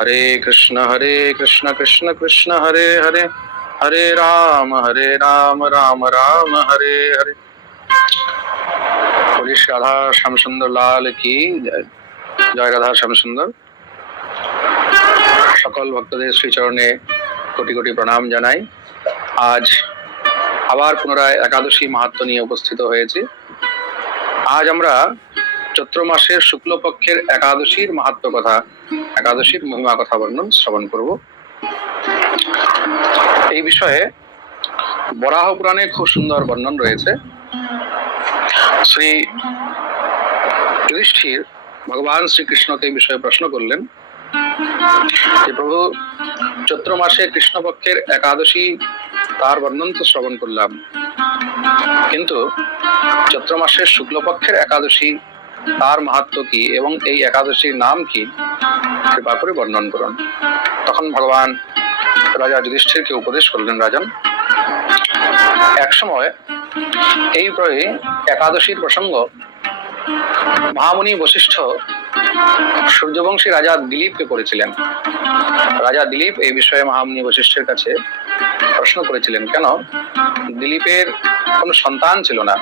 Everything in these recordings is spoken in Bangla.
হরে কৃষ্ণ হরে কৃষ্ণ কৃষ্ণ কৃষ্ণ, হরে হরে। হরে রাম হরে রাম রাম রাম, হরে হরে। হরি রাধা শ্যামসুন্দর লাল কি? জয় রাধা শ্যামসুন্দর। সকল ভক্তদের শ্রীচরণে কোটি কোটি প্রণাম জানাই। আজ আবার পুনরায় একাদশী মাহাত্ম নিয়ে উপস্থিত হয়েছে। আজ আমরা চৈত্র মাসের শুক্লপক্ষের একাদশীর মাহাত্ম কথা। একাদশীর মহিমা কথা বর্ণন শ্রবণ করব। এই বিষয়ে বরাহ পুরাণে খুব সুন্দর বর্ণন রয়েছে। শ্রী যুধিষ্ঠির ভগবান শ্রীকৃষ্ণকে এই বিষয়ে প্রশ্ন করলেন প্রভু, চৈত্র মাসে কৃষ্ণপক্ষের একাদশী, তার বর্ণন তো শ্রবণ করলাম। কিন্তু চৈত্র মাসের শুক্লপক্ষের একাদশী তার মাহাত্ম কি এবং এই একাদশীর নাম কি, কৃপা করে বর্ণন করুন। তখন ভগবান রাজা যুধিষ্ঠিরকে উপদেশ করলেন, রাজন, এক সময় এই প্রয়ে একাদশীর প্রসঙ্গ মহামুনি বশিষ্ঠ সূর্যবংশী রাজা দিলীপকে করেছিলেন। রাজা দিলীপ এই বিষয়ে মহামুনি বশিষ্ঠের কাছে প্রশ্ন করেছিলেন, কেন? দিলীপের কোনো সন্তান ছিল না।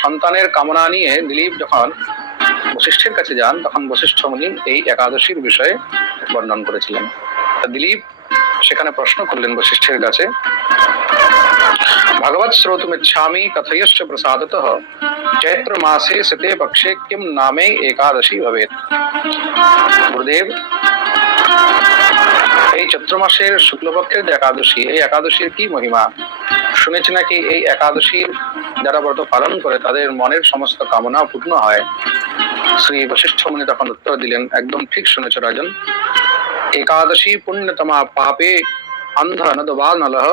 সন্তানের কামনা নিয়ে দিলীপ যখন বশিষ্ঠের কাছে যান, তখন বশিষ্ঠ মুনি এই একাদশীর বিষয়ে বর্ণন করেছিলেন। দিলীপ সেখানে প্রশ্ন করলেন বশিষ্ঠের কাছে ভগবত শ্রোতুমিচ্ছামি কথয়শ্চ প্রসাদতঃ, চৈত্র মাসে শতে পক্ষে কিম নামে একাদশী ভবেত গুরুদেব, এই চৈত্র মাসের শুক্লপক্ষের যে একাদশী, এই একাদশীর কি মহিমা? শুনেছি নাকি এই একাদশীর যারা ব্রত পালন করে, তাদের মনের সমস্ত কামনা পূর্ণ হয়। শ্রী বশিষ্ঠ মুনি তখন উত্তর দিলেন, একদম ঠিক শুনেছ রাজন। একাদশী পুণ্যতমা পাপে অন্ধ নদবা নলহ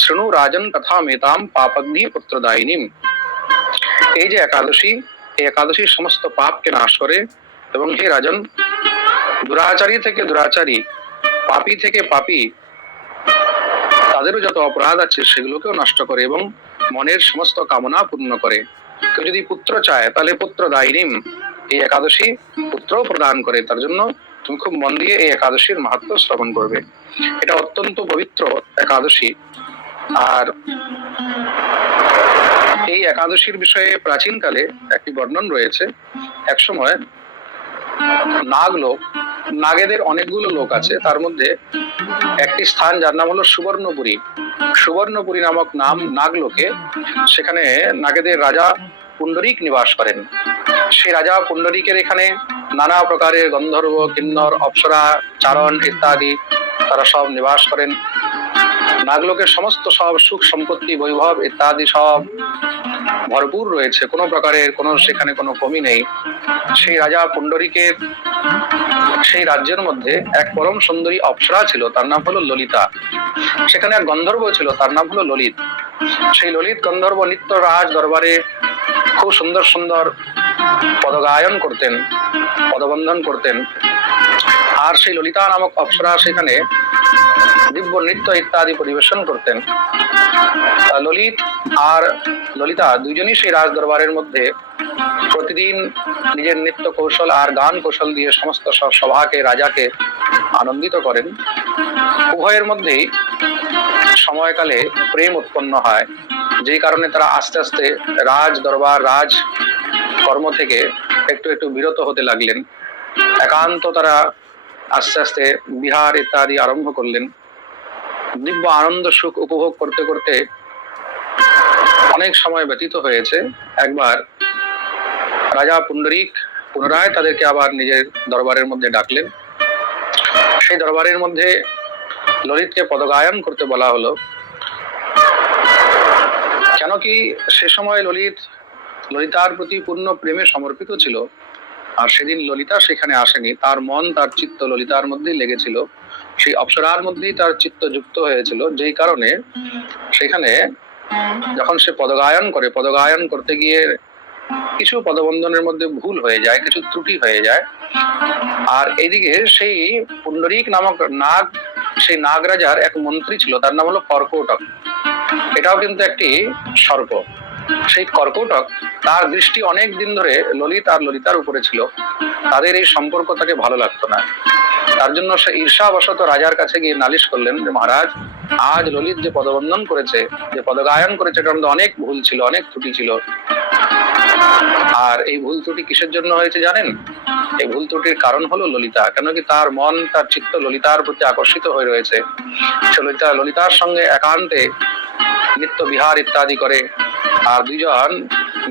শৃণু রাজন কথা মেতাম পাপগ্নি পুত্রদায়িনীম। এই যে একাদশী, এই একাদশী সমস্ত পাপকে নাশ করে এবং হে রাজন, দুরাচারী থেকে দুরাচারী, পাপী থেকে পাপী তাদেরও যত অপরাধ আছে সেগুলোকেও নষ্ট করে এবং মনের সমস্ত কামনা পূর্ণ করে। কেউ যদি পুত্র চায়, তাহলে পুত্র দায়িনীম। এই একাদশী পুত্র প্রদান করে। তার জন্য তুমি খুব মন দিয়ে এই একাদশীর মাহাত্ম শ্রবণ করবে। এটা অত্যন্ত পবিত্র একাদশী। আর এই একাদশীর বিষয়ে প্রাচীনকালে একটি বর্ণন রয়েছে। এক সময় নাগ লোক নাগেদের অনেকগুলো লোক আছে, তার মধ্যে একটি স্থান যার নাম হলো সুবর্ণপুরী। সুবর্ণপুরী নামক নাম নাগলোকে সেখানে নাগেদের রাজা পুণ্ডরিক নিবাস করেন। সেই রাজা পুণ্ডরিকের এখানে নানা প্রকারের গন্ধর্ব, কিন্নর, অপ্সরা, চারণ ইত্যাদি তারা সব নিবাস করেন। নাগলোকের সমস্ত সব সুখ সম্পত্তি, বৈভব ইত্যাদি সব ভরপুর রয়েছে। কোনো প্রকারের কোনো সেখানে কোনো কমি নেই। সেই রাজা পুণ্ডরিকের সেই রাজ্যের মধ্যে এক পরম সুন্দরী অপ্সরা ছিল, তার নাম হলো ললিতা। সেখানে এক গন্ধর্ব ছিল, তার নাম হলো ললিত। সেই ললিত গন্ধর্ব নিত্য রাজ দরবারে খুব সুন্দর সুন্দর পদগায়ন করতেন, পদবন্ধন করতেন। আর সেই ললিতা নামক অপ্সরা সেখানে দিব্য নৃত্য ইত্যাদি পরিবেশন করতেন। ললিত আর ললিতা দুইজনই সেই রাজ দরবারের মধ্যে প্রতিদিন নিজের নৃত্য কৌশল আর গান কৌশল দিয়ে সমস্ত সভাকে, রাজাকে আনন্দিত করেন। উভয়ের মধ্যেই সময়কালে প্রেম উৎপন্ন হয়, যেই কারণে তারা আস্তে আস্তে রাজ দরবার রাজ কর্ম থেকে একটু একটু বিরত হতে লাগলেন। একান্ত তারা আস্তে আস্তে বিহার ইত্যাদি আরম্ভ করলেন। দিব্য আনন্দ, সুখ উপভোগ করতে করতে অনেক সময় ব্যতীত হয়েছে। একবার রাজা পুণ্ডরিক পুনরায় তাদেরকে আবার নিজের দরবারের মধ্যে ডাকলেন। সেই দরবারের মধ্যে ললিতকে পদগায়ন করতে বলা হলো। কেন কি সে সময় ললিত, ললিতার প্রতি পূর্ণ প্রেমে সমর্পিত ছিল। আর সেদিন ললিতা সেখানে আসেনি। তার মন, তার চিত্ত ললিতার মধ্যেই লেগেছিল। সেই অপ্সরার মধ্যেই তার চিত্ত যুক্ত হয়েছিল, যেই কারণে সেখানে যখন সে পদগায়ন করে, পদগায়ন করতে গিয়ে কিছু পদবন্ধনের মধ্যে ভুল হয়ে যায়, কিছু ত্রুটি হয়ে যায়। আর এইদিকে সেই পুণ্ডরিক নামক নাগ, সেই নাগরাজার এক মন্ত্রী ছিল, তার নাম হলো কর্কটক। এটাও কিন্তু একটি সর্প। সেই কর্কটক তার দৃষ্টি অনেক দিন ধরে ললিত আর ললিতার উপরে ছিল। তাদের এই সম্পর্ক তাকে ভালো লাগতো না। তার জন্য সে ঈর্ষাবশত রাজার কাছে গিয়ে নালিশ করলেন যে মহারাজ, আজ ললিত যে পদবন্ধন করেছে, যে পদগায়ন করেছে এটার মধ্যে অনেক ভুল ছিল, অনেক ত্রুটি ছিল। আর এই ভুল ত্রুটি কিসের জন্য হয়েছে জানেন? এই ভুল ত্রুটির কারণ হলো ললিতা কেন কি তার মন, তার চিত্ত ললিতার প্রতি আকর্ষিত হয়ে রয়েছে। ললিতা ললিতার সঙ্গে একান্তে নিত্য বিহার ইত্যাদি করে। আর দুইজন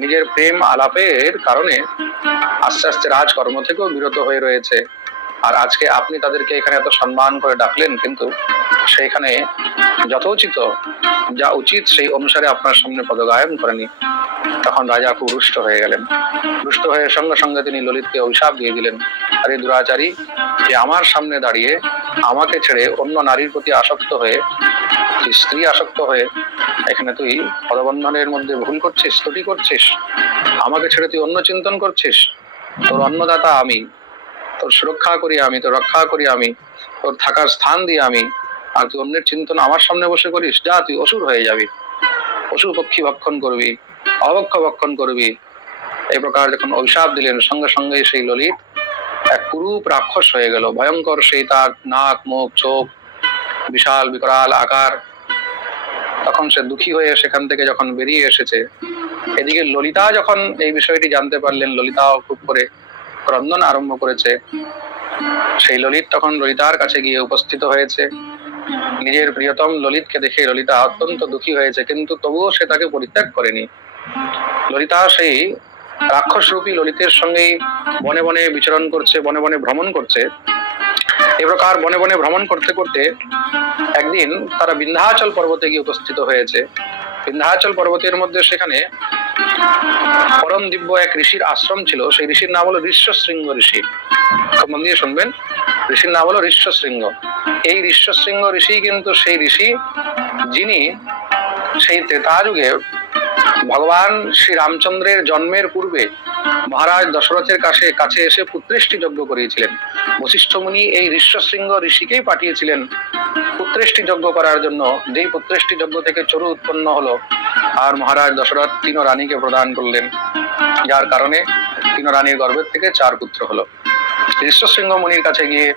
নিজের প্রেম আলাপের কারণে আস্তে আস্তে রাজকর্ম থেকেও বিরত হয়ে রয়েছে। আর আজকে আপনি তাদেরকে এখানে এত সম্মান করে ডাকলেন, কিন্তু সেইখানে যথোচিত যা উচিত সেই অনুসারে আপনার সামনে পদগায়ন করেনি। তখন রাজা খুব রুষ্ট হয়ে গেলেন। রুষ্ট হয়ে সঙ্গে সঙ্গে তিনি ললিতকে অভিশাপ দিয়ে দিলেন। আরে দুরাচারী, যে আমার সামনে দাঁড়িয়ে আমাকে ছেড়ে অন্য নারীর প্রতি আসক্ত হয়ে, যে স্ত্রী আসক্ত হয়ে এখানে তুই পদবন্ধনের মধ্যে ভুল করছিস, ত্রুটি করছিস, আমাকে ছেড়ে তুই অন্য চিন্তন করছিস, তোর অন্নদাতা আমি। তোর সুরক্ষা করি আমি, তোর রক্ষা করি আমি, তোর থাকার স্থান দিই আমি। আর তুই অন্যের চিন্তন আমার সামনে বসে করিস, যা তুই অসুর হয়ে যাবি। পশু পক্ষী ভক্ষণ করবি, অবক্ষ ভক্ষণ করবি। এই প্রকার যখন অভিশাপ দিলেন, সঙ্গে সঙ্গে সেই ললিত এক কুরূপ রাক্ষস হয়ে গেল। ভয়ঙ্কর সেই তার নাক, মুখ, চোখ, বিশাল, বিকরাল আকার। তখন সে দুঃখী হয়ে সেখান থেকে যখন বেরিয়ে এসেছে, এদিকে ললিতা যখন এই বিষয়টি জানতে পারলেন, ললিতাও খুব করে ক্রন্দন আরম্ভ করেছে। সেই ললিত তখন ললিতার কাছে গিয়ে উপস্থিত হয়েছে। নিজের প্রিয়তম ললিতকে দেখে ললিতা অত্যন্ত দুঃখী হয়েছে, কিন্তু তবুও সে তাকে পরিত্যাগ করেনি। ললিতা সেই রাক্ষস রূপী ললিতের সঙ্গেই বনে বনে বিচরণ করছে, বনে বনে ভ্রমণ করছে। এ প্রকার বনে বনে ভ্রমণ করতে করতে একদিন তারা বিন্ধ্যাচল পর্বতে গিয়ে উপস্থিত হয়েছে। বিন্ধ্যাচল পর্বতের মধ্যে সেখানে পরম দিব্য এক ঋষির আশ্রম ছিল। সেই ঋষির নাম হলো ঋষ্যশৃঙ্গ ঋষি। মন দিয়ে শুনবেন। ঋষির নাম হলো ঋষ্যশৃঙ্গ। এই ঋষ্যশৃঙ্গ ঋষি কিন্তু সেই ঋষি, যিনি সেই ত্রেতা যুগে ভগবান শ্রী রামচন্দ্রের জন্মের পূর্বে মহারাজ দশরথের কাছে কাছে এসে পুত্রেষ্টি যজ্ঞ করিয়েছিলেন। বশিষ্ঠ মুনি এই ঋষ্যশৃঙ্গ ঋষিকেই পাঠিয়েছিলেন পুত্রেষ্টি যজ্ঞ করার জন্য। যেই পুত্রেষ্টি যজ্ঞ থেকে চরু উৎপন্ন হলো, আর মহারাজ দশরথ তিন রানীকে প্রদান করলেন, যার কারণে তিন রানীর গর্ভের থেকে চার পুত্র হলো। ঋষ্যশৃঙ্গ মুনির কাছে গিয়ে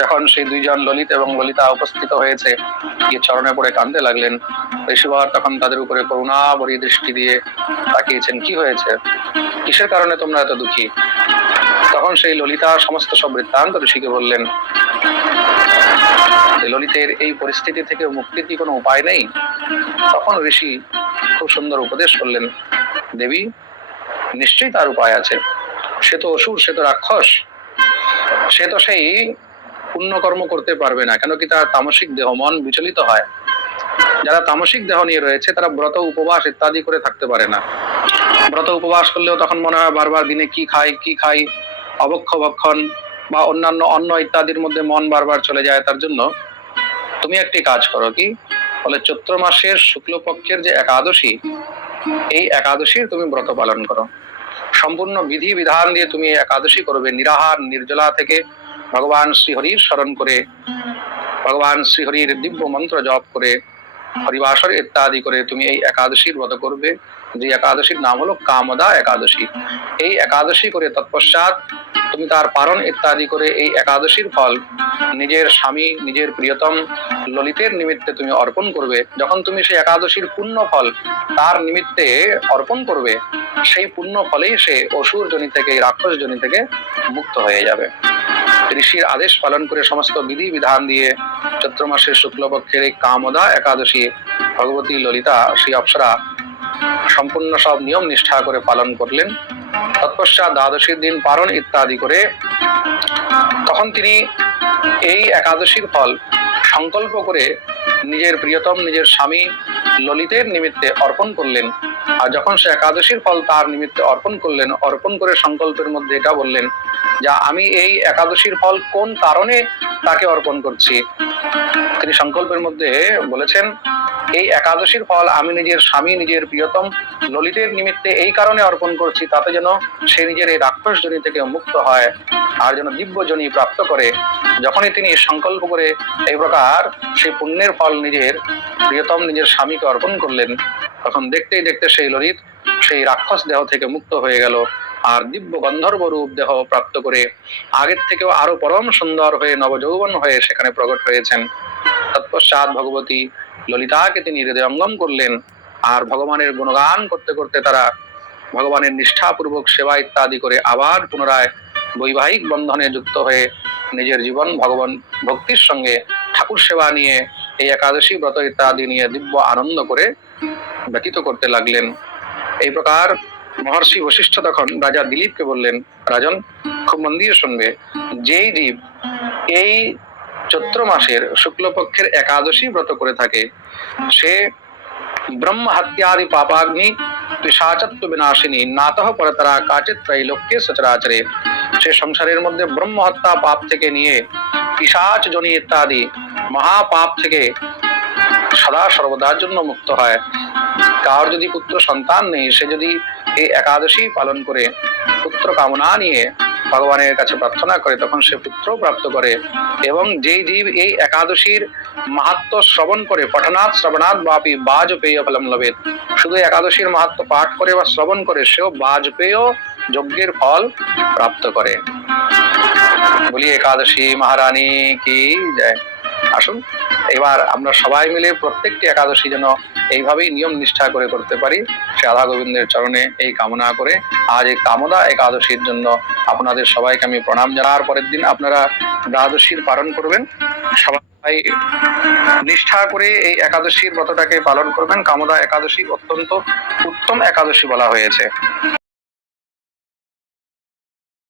যখন সেই দুইজন ললিত এবং ললিতা উপস্থিত হয়েছে, গিয়ে চরণে পড়ে কাঁদতে লাগলেন। ঋষিবর তখন তাদের উপরে করুণাবরী দৃষ্টি দিয়ে তাকিয়েছেন, কি হয়েছে? কিসের কারণে তোমরা এত দুঃখী? তখন সেই ললিতা সমস্ত সব বৃত্তান্ত ঋষিকে বললেন ললিতের এই পরিস্থিতি থেকে মুক্তির কি কোনো উপায় নেই? তখন ঋষি খুব সুন্দর উপদেশ করলেন, দেবী, নিশ্চয়ই তার উপায় আছে। সে তো অসুর, সে তো রাক্ষস। সে তো সেই পুণ্যকর্ম করতে পারবে না, কেন কি তার তামসিক দেহ, মন বিচলিত হয়। যারা তামসিক দেহ নিয়ে রয়েছে, তারা ব্রত উপবাস ইত্যাদি করে থাকতে পারে না। ব্রত উপবাস করলেও তখন মনে হয় বারবার দিনে কি খাই কি খাই, অবক্ষ ভক্ষণ বা অন্যান্য অন্ন ইত্যাদির মধ্যে মন বারবার চলে যায়, তার জন্য তুমি একটি কাজ করো কি? বলে চৈত্র মাসের শুক্লপক্ষের যে একাদশী, এই একাদশীর তুমি ব্রত পালন করো। সম্পূর্ণ বিধি বিধান দিয়ে তুমি একাদশী করবে, নিরাহার, নির্জলা থেকে ভগবান শ্রীহরির স্মরণ করে, ভগবান শ্রীহরির দিব্য মন্ত্র জপ করে, হরিবাসর ইত্যাদি করে তুমি এই একাদশীর ব্রত করবে। যে একাদশীর নাম হলো কামদা একাদশী। এই একাদশী করে তৎপশ্চাৎ তুমি তার পারণ ইত্যাদি করে এই একাদশীর ফল নিজের স্বামী, নিজের প্রিয়তম ললিতের নিমিত্তে তুমি অর্পণ করবে। যখন তুমি সেই একাদশীর পুণ্য ফল তার নিমিত্তে অর্পণ করবে, সেই পুণ্য ফলেই সে অসুর জনি থেকে রাক্ষস জনি থেকে মুক্ত হয়ে যাবে। ঋষির আদেশ পালন করে সমস্ত বিধি বিধান দিয়ে চৈত্র মাসের শুক্লপক্ষের এই কামদা একাদশী, ভগবতী ললিতা, শ্রী অপ্সরা সম্পূর্ণ সব নিয়ম নিষ্ঠা করে পালন করলেন। তৎপশ্চাৎ দ্বাদশীর দিন পালন ইত্যাদি করে তখন তিনি এই একাদশীর ফল সংকল্প করে নিজের প্রিয়তম, নিজের স্বামী ললিতের নিমিত্তে অর্পণ করলেন। আর যখন সে একাদশীর ফল তার নিমিত্তে অর্পণ করলেন, অর্পণ করে সংকল্পের মধ্যে এটা বললেন যা, আমি এই একাদশীর ফল কোন কারণে তাকে অর্পণ করছি? তিনি সংকল্পের মধ্যে বলেছেন, এই একাদশীর ফল আমি নিজের স্বামী, নিজের প্রিয়তম ললিতের নিমিত্তে এই কারণে অর্পণ করছি, তাতে যেন সে নিজের এই রাক্ষস জনি থেকে মুক্ত হয় আর যেন দিব্য জনি প্রাপ্ত করে। যখনই তিনি সংকল্প করে এই প্রকার সেই পুণ্যের ফল নিজের প্রিয়তম, নিজের স্বামীকে অর্পণ করলেন তখন দেখতেই দেখতে সেই ললিত, সেই রাক্ষস দেহ থেকে মুক্ত হয়ে গেল। আর দিব্য গন্ধর্ব রূপ দেহ প্রাপ্ত করে আগের থেকেও আরও পরম সুন্দর হয়ে নবযৌবন হয়ে সেখানে প্রকট হয়েছেন। তৎপশ্চাৎ ভগবতী ললিতাকে তিনি হৃদয়ঙ্গম করলেন আর ভগবানের গুণগান করতে করতে তারা ভগবানের নিষ্ঠাপূর্বক সেবা ইত্যাদি করে আবার পুনরায় বৈবাহিক বন্ধনে যুক্ত হয়ে নিজের জীবন ভগবান ভক্তির সঙ্গে ঠাকুর সেবা নিয়ে এই একাদশী ব্রত ইত্যাদি নিয়ে দিব্য আনন্দ করে ব্যতীত করতে লাগলেন। এই প্রকার মহর্ষি বশিষ্ঠ তখন রাজা দিলীপকে বললেন, রাজন, খুব মন দিয়ে শুনবে। যেই জীব এই চৈত্র মাসের শুক্লপক্ষের একাদশী ব্রত করে থাকে, সে ব্রহ্ম হত্যাদি পাপাগ্নি পিসাচত্ব বিনাশিনী, নাতঃ পরতরা কাচিত ত্রৈলোক্যে সচরাচরে। সে সংসারের মধ্যে ব্রহ্ম হত্যা পাপ থেকে নিয়ে পিসাচ জনি ইত্যাদি মহাপাপ থেকে সদা সর্বদার জন্য মুক্ত হয়। কার যদি পুত্র সন্তান নেই, সে যদি এই একাদশী পালন করে পুত্র কামনা নিয়ে ভগবানের কাছে প্রার্থনা করে, তখন সে পুত্র প্রাপ্ত করে। এবং যেই জীব এই একাদশীর মাহাত্ম শ্রবণ করে পঠনাথ শ্রবণাৎ বাপি বাজপেয় ফলম লবেদ শুধু একাদশীর মাহাত্ম পাঠ করে বা শ্রবণ করে, সেও বাজপেয় যজ্ঞের ফল প্রাপ্ত করে। বলি একাদশী মহারানী, কি জয়। আসুন, এবার আমরা সবাই মিলে প্রত্যেকটি একাদশী যেন এইভাবেই নিয়ম নিষ্ঠা করে করতে পারি। সে গোবিন্দের চরণে এই কামনা করে আজ এই কামদা একাদশীর জন্য আপনাদের সবাইকে আমি প্রণাম জানার পরের দিন আপনারা দ্বাদশীর পালন করবেন। সবাই নিষ্ঠা করে এই একাদশীর ব্রতটাকে পালন করবেন। কামদা একাদশী অত্যন্ত উত্তম একাদশী বলা হয়েছে।